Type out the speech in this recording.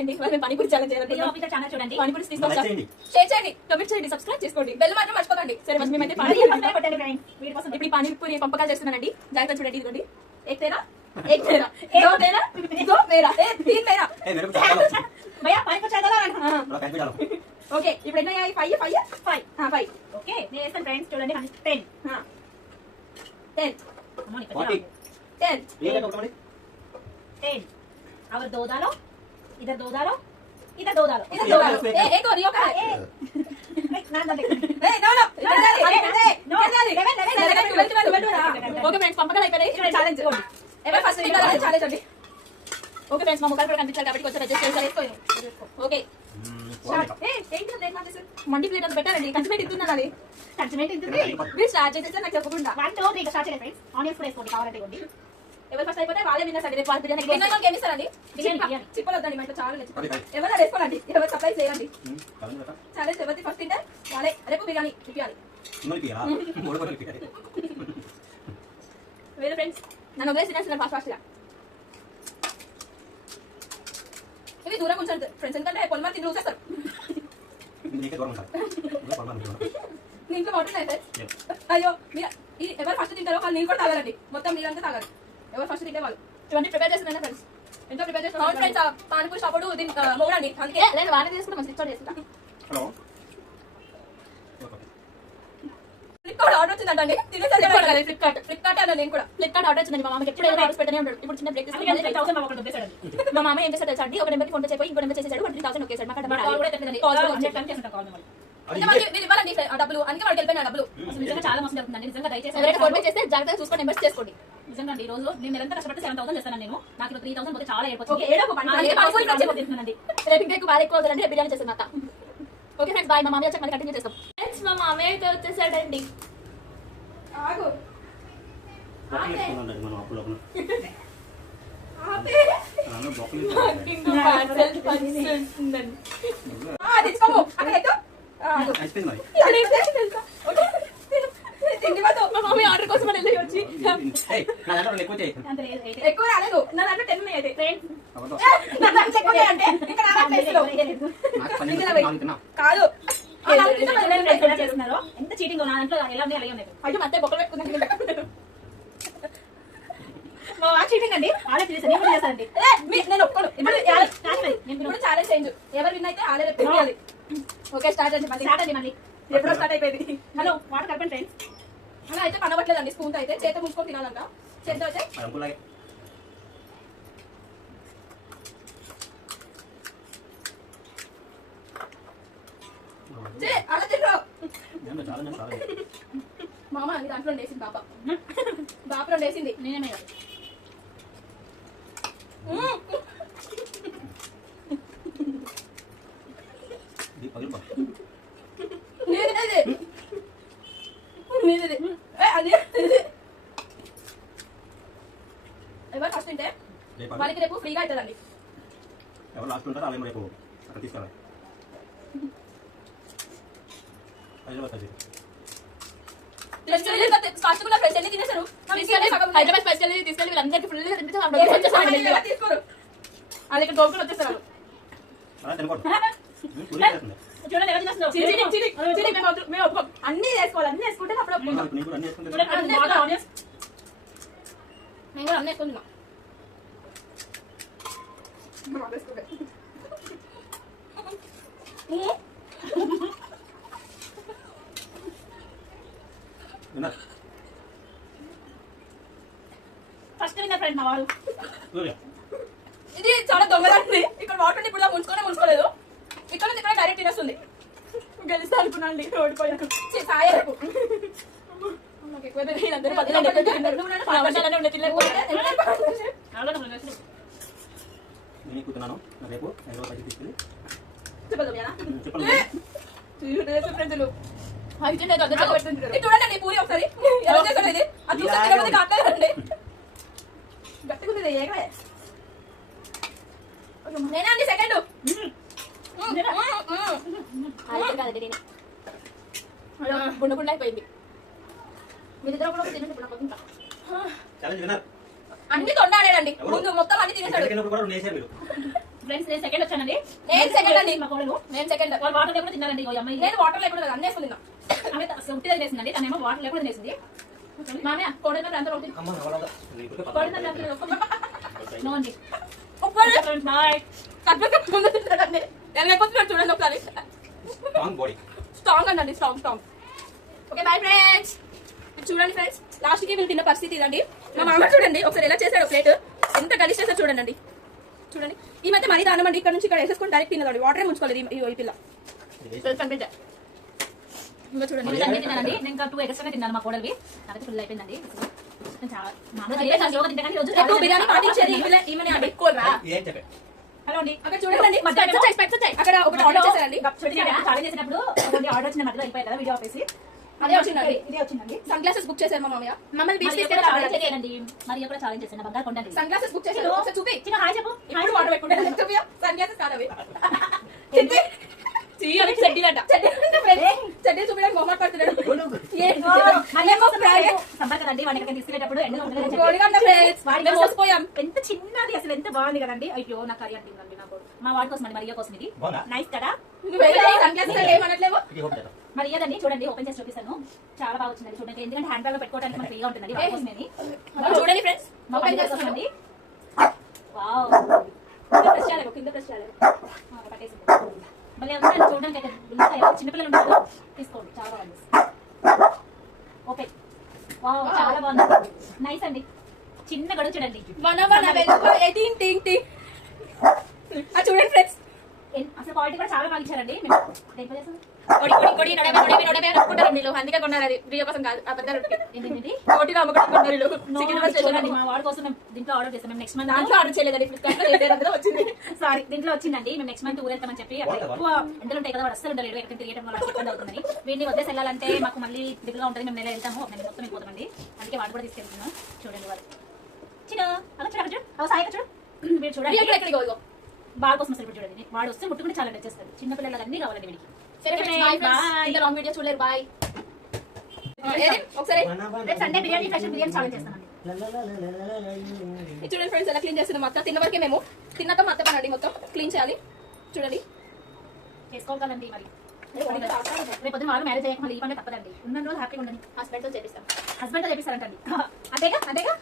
అండి మనం పానీపూరి ఛాలెంజ్ చేయాలి ఛానల్ చూడండి పానీపూరి తీసుకుంటాం షేర్ చేయండి కమెంట్ చేయండి సబ్స్క్రైబ్ చేసుకోండి బెల్ మాత్రం మర్చిపోకండి సరే ఫస్ట్ మేమైతే కొట్టండి ఫ్రెండ్స్ వీడి కోసం ఇప్పుడు పానీపూరి పంపకాలు చేస్తున్నానండి జాగ్రత్త చూడండి ఇదిగోండి एक तेरा दो तेरा दो मेरा तीन मेरा भैया पानी को चाहता है ఓకే ఇప్పుడు ఎన్ని అయ్యాయి 5 5 ఓకే నేను వేస్తాను ఫ్రెండ్స్ చూడండి 10 10 10 10 और दो डालो इधर दो डालो इधर दो डालो इधर दो डालो एक और यो का ए ना ना नो नो ఓకే ఫ్రెండ్స్ పంపకాలు అయిపోయాయి ఛాలెంజ్ ఎవరు ఫస్ట్ తింటారో ఛాలెంజ్ అండి ఓకే ఫ్రెండ్స్ మా ముఖాలు కూడా కనిపించాలి కాబట్టి కొంచెం అడ్జస్ట్ చేసుకోండి ఓకే మండి ప్లేట్ అంత పెట్టారండి కంచిమేట్ ఇస్తున్నాను అది కంచిమేట్ ఇస్తుంది మీరు స్టార్ట్ చేసేస్తే నాకు చెప్పకుండా 1 2 3 స్టార్ట్ చేయండి ఫ్రెండ్స్ ఆనియన్స్ కూడా వేసుకోండి కావాలంటే కొండి ఎవరు ఫస్ట్ అయిపోతే వాళ్ళే విన్నర్స్ అండి రేపు వాళ్ళ బిర్యానీ ఏమి ఇస్తారండి చిప్పలు వద్దండి మా చాలా ఎవరు వేసుకోండి ఎవరు సప్లై చేయండి ఛాలెంజ్ ఎవరి ఫస్ట్ తింటే వాళ్ళే రేపు బిర్యానీ ఇప్పించాలి వేరే ఫ్రెండ్స్ నన్ను వదిలేసి తినేస్తున్నారు ఫాస్ట్ ఫాస్ట్గా ఇది దూరం ఉంచారు ఫ్రెండ్స్ ఎందుకంటే పొలమా తిండి చూసేస్తారు ఇంట్లో వాటర్ అయితే అయ్యో మీరు ఎవరు ఫస్ట్ తింటారో వాళ్ళు నీళ్ళు కూడా తాగాలండి మొత్తం నీళ్ళంతా తాగాలి ఎవరు ఫస్ట్ తింటే వాళ్ళు ఇవన్నీ ప్రిపేర్ చేస్తున్నాను ఫ్రెండ్స్ ఎంతో ప్రిపేర్ చేస్తున్నాను ఫ్రెండ్స్ పానీపూరి షాపుడు మూడండి అందుకే నేను వాడిని తీసుకుంటే మంచి స్టార్ట్ చేస్తాను ఫ్లిప్కార్ట్ ఆర్డర్ వచ్చిందండి ఫ్లిప్కార్ట్ అన్న నేను కూడా ఫ్లిప్కార్ట్ ఆర్డర్ వచ్చిందండి మా మామకి ఎప్పుడు ఆర్డర్ పెట్టనే ఉంటాడు ఇప్పుడు చిన్న బ్రేక్ మా మామ ఏం చేశాడు అండి ఒక నెంబర్కి ఫోన్ చేసి ఇంకో నెంబర్ చేసేసాడు 3000 ఒకేసాడు మాకు ఇవ్వాలండి డబ్బులు అందుకే వాడికి వెళ్ళిపోయిన డబ్బులు నిజంగా చాలా మస్తు జరుగుతుందండి నిజంగా దయచేసి ఎవరైనా ఫోన్ పే చేస్తే జాగ్రత్తగా చూసుకొని నెంబర్స్ చేసుకోండి నిజంగా ఈ రోజు నేను నిరంతరం కష్టపడి 7000 చేస్తాను నేను నాకు 3000 పోతే చాలా ఏర్పడుతుంది రేపు ఇంకా బాగా ఎక్కువ అవుతుందండి రేపు బిర్యానీ చేస్తాను అత్త ఓకే ఫ్రెండ్స్ బాయ్ మా మామయ్య వచ్చాక మళ్ళీ కంటిన్యూ చేస్తాం ఫ్రెండ్స్ మా మామయ్య అయితే వచ్చేసాడండి ఆగు తీసుకోము మా మామయ్య ఆర్డర్ కోసం వెళ్ళి వచ్చి ఎక్కువ రాలేదు నా దాంట్లో 10 అయితే కాదు ఎంత చీటింగ్ నా దాంట్లో ఎలా ఉంది అలాగే ఉన్నాయి అయితే మధ్య బొక్కలు పెట్టుకున్నాను మా వాచ్ చీటింగ్ అండి ఆడే చేస్తాను నేను కూడా చేస్తానండి నేను ఒప్పుకోను ఇప్పుడు ఛాలెంజ్ చేంజ్ ఎవరు విన్ అయితే ఆడే తెలియాలి ఓకే స్టార్ట్ అండి మళ్ళీ ఎప్పుడో స్టార్ట్ అయిపోయింది హలో వాటర్ కలపండి ఫ్రెండ్స్ అలా అయితే కనబట్లేదండి స్పూన్ తో అయితే చేత ముంచుకొని తినాలంట చేత అయితే అలా తిండ్రు మామ అని దాంట్లో వేసింది బాపలో వేసింది నేనే ఎవరు ఫస్ట్ తింటే వాళ్ళకి రేపు ఫ్రీగా అవుతుందండి ఎవరు లాస్ట్ ఉంటారో అలా రేపు అక్కడ తీసుకురావాలి హైదరాబాద్ స్పెషల్ తీసుకెళ్ళి వీళ్ళందరికీ ఫుల్ తీసుకోరు అది ఇక్కడ గోకులు వచ్చేస్తారు అన్ని వేసుకోవాలి అన్ని వేసుకుంటే అప్పుడు మేము కూడా అన్ని వేసుకుంటున్నాం ఫస్ట్ విన్నర్ ఫ్రెండ్ మా వాడు ఇది చాలా దొంగదండి ఇక్కడ వాటర్ ఇప్పుడు ముంచుకోలేదు ఇక్కడ నుంచి ఇక్కడ డైరెక్ట్ తినేస్తుంది గెలుస్తా అనుకున్నాండి ఓడిపోయాను సాయకు చూడండి పూరి ఒకసారి ఎలా చేస్తాడు ఇది అది చూస్తే కాట్లేదండి గట్టిగా నేనే అండి సెకండ్ గుండె గుండె అయిపోయింది మీరిద్దరు కూడా తినండి అన్ని తొండాడండి ముందు మొత్తం అన్ని తినేసాడు ఫ్రెండ్స్ నేను సెకండ్ వచ్చానండి. నేను సెకండ్ అండి. మా కోడలు నేను సెకండ్. వాళ్ళు వాటర్ లేకుండా తిన్నారండి. ఈ అమ్మాయి నేను వాటర్ లేకుండా అన్నీ వేసుకుని తిన్నా. ఆమె ఉట్టి తినేసిందండి. తనేమో వాటర్ లేకుండా తినేసింది. మామయ్య కోడలు మీద అంతా ఒకటి అమ్మ నవలదా నో అండి. ఒక్కడే ఫ్రెండ్స్ బాయ్. కట్టుకు ముందు తింటాడండి. లేకపోతున్నాడు చూడండి ఒకసారి. Strong body. స్ట్రాంగ్ అండి, స్ట్రాంగ్. Okay bye friends. చూడండి ఫ్రెండ్స్, లాస్ట్ కి వీళ్ళు తిన్న పరిస్థితి ఇదండి. మా మామ చూడండి ఒకసారి ఎలా చేశాడు ప్లేట్, ఎంత గలీజ్ చేశాడు చూడండి. చూడండి ఈ మధ్య మరీ దానం అండి. ఇక్కడ నుంచి ఇక్కడ వేసేసుకొని డైరెక్ట్ తిన్నదండి. వాటర్ ముంచుకోలేదు ఈ పిల్ల. ఇంకా చూడండి నేను అన్ని తిన్నానండి. నేను ఇంకా 2 ఎక్స్ట్రా తిన్నాను మా కోడలివి. నాకైతే ఫుల్ అయిపోయిందండి. నేను చాలా మామూలుగా తింటే కానీ రోజు ఎక్కువ బిర్యానీ పాటించేది ఈమెనే అండి. ఎక్కువరా ఏం చెప్పారు? హలో అండి. అక్కడ చూడండి అక్కడ ఒకటి ఆర్డర్ చేశారండి. చాలా చేసినప్పుడు కొన్ని ఆర్డర్ వచ్చిన మధ్యలో అయిపోయి కదా వీడియో ఆపేసి అదే వచ్చిందండి. ఇదే వచ్చిందండి. సన్ గ్లాసెస్ బుక్ చేశారు మా మామయ్య. మమ్మల్ని బీచ్ మరి తీసుకెళ్ళి చేయండి. మరి కూడా ఛాలెంజ్ చేశాను. బంగారు కొండండి. సన్ గ్లాసెస్ బుక్ చేశారు. ఒకసారి చూపి. చిన్న హాయ్ చెప్పు. ఇప్పుడు వాటర్ పెట్టుకుంటాను. చూపియా సన్ గ్లాసెస్ కాదవి. చెడ్డీలంట. చెడ్డీ చూపించడానికి మొహమాట పడుతున్నాడు. సమ్మర్ కదండి వాడిని ఎక్కడికి తీసుకెళ్ళేటప్పుడు ఎండలో ఉండలేదని గోడిగంట ఫ్రెండ్స్, వాడికి మేము మోసపోయాం. ఎంత చిన్నది అసలు, ఎంత బాగుంది కదండి. అయ్యో నా కర్రీ అంటుందండి నాకు. మా వాడి కోసం అండి, మరియా కోసం ఇది బాగుందా? నైస్ కదా. నువ్వు వెళ్ళి సన్ గ్లాసెస్ ఏమనట్లేవు. ఇది హోప్ చేద్దాం. మరి ఏదండి చూడండి, ఓపెన్ చేసి చూపిస్తాను. చాలా బాగా వచ్చిందండి చూడండి. ఎందుకంటే హ్యాండ్ బ్యాగ్ లో పెట్టుకోవడానికి మనకి ఫ్రీగా ఉంటుంది. వాడి కోసమేని చూడండి ఫ్రెండ్స్, మా ఓపెన్ ఓపెన్ చేస్తామండి. చేస్తామండి. వావ్, ప్రెస్ చేయాలి, కింద ప్రెస్ చేయాలి. పట్టేసింది. మళ్ళీ ఎవరైనా చూడడానికి అయితే ఇంకా చిన్నపిల్లలు ఉంటారు, తీసుకోండి. చాలా బాగుంది. ఓకే, వావ్ చాలా బాగుంది. నైస్ అండి. చిన్న గడువు చూడండి. చూడండి ఫ్రెండ్స్, అసలు క్వాలిటీ కూడా చాలా బాగా ఇచ్చారండి. మేము దేంట్లో చేస్తాం? అందుకే కొన్నారు. అది ప్రియ కోసం కాదు, ఏంటండి కోటిలో అమ్మకం కొన్నారు. చూడండి, మా వాడి కోసం మేము దీంట్లో ఆర్డర్ చేస్తాం. మేము నెక్స్ట్ మంత్ దాంట్లో ఆర్డర్ చేయలేదండి, ఫ్లిప్కార్ట్ లో వచ్చింది. సారీ దీంట్లో వచ్చిందండి. మేము నెక్స్ట్ మంత్ ఊరెళ్తామని చెప్పి అక్కడ ఎక్కువ ఎండలు ఉంటాయి కదా, వాడు అస్సలు ఉండలేడు. ఎక్కడ తిరగడం వల్ల ఇబ్బంది అవుతుందని వీడిని వదిలేసి వెళ్ళాలంటే మాకు మళ్ళీ దిగుగా ఉంటుంది. మేము నెల వెళ్తాము, నేను మొత్తం వెళ్ళిపోతామండి. అందుకే వాడు కూడా తీసుకెళ్తున్నాం. చూడండి వాడు చిన్న అలా చూడ చూడు, అలా సాయి చూడు. మీరు చూడండి ఎక్కడికి బాగా కోసం అసలు చూడండి. వాడు వస్తే ముట్టుకుంటే చాలా నచ్చేస్తారు. చిన్న పిల్లలు అన్నీ కావాలండి వీడికి. లాంగ్ వీడియో చూడలేరు. బాయ్. ఒకసారి రేపు Sunday biryani fresh biryani challenge చేస్తామండి. చూడండి ఫ్రెండ్స్, ఎలా క్లీన్ చేస్తున్నాం. మొత్తం తిన్న వరకే మేము తిన్నాక మొత్తం పనండి మొత్తం క్లీన్ చేయాలి. చూడండి చేసుకోవాలి కదండి. మరి రేపు పొద్దున వాళ్ళు మ్యారేజ్ అయ్యాక మళ్ళీ ఈ పని తప్పదండి. ఉన్న రోజు హ్యాపీగా ఉండండి. హస్బెండ్ తో చేపిస్తాం. హస్బెండ్ తో చేపిస్తారంటండి. అంతేగా అంతేగా.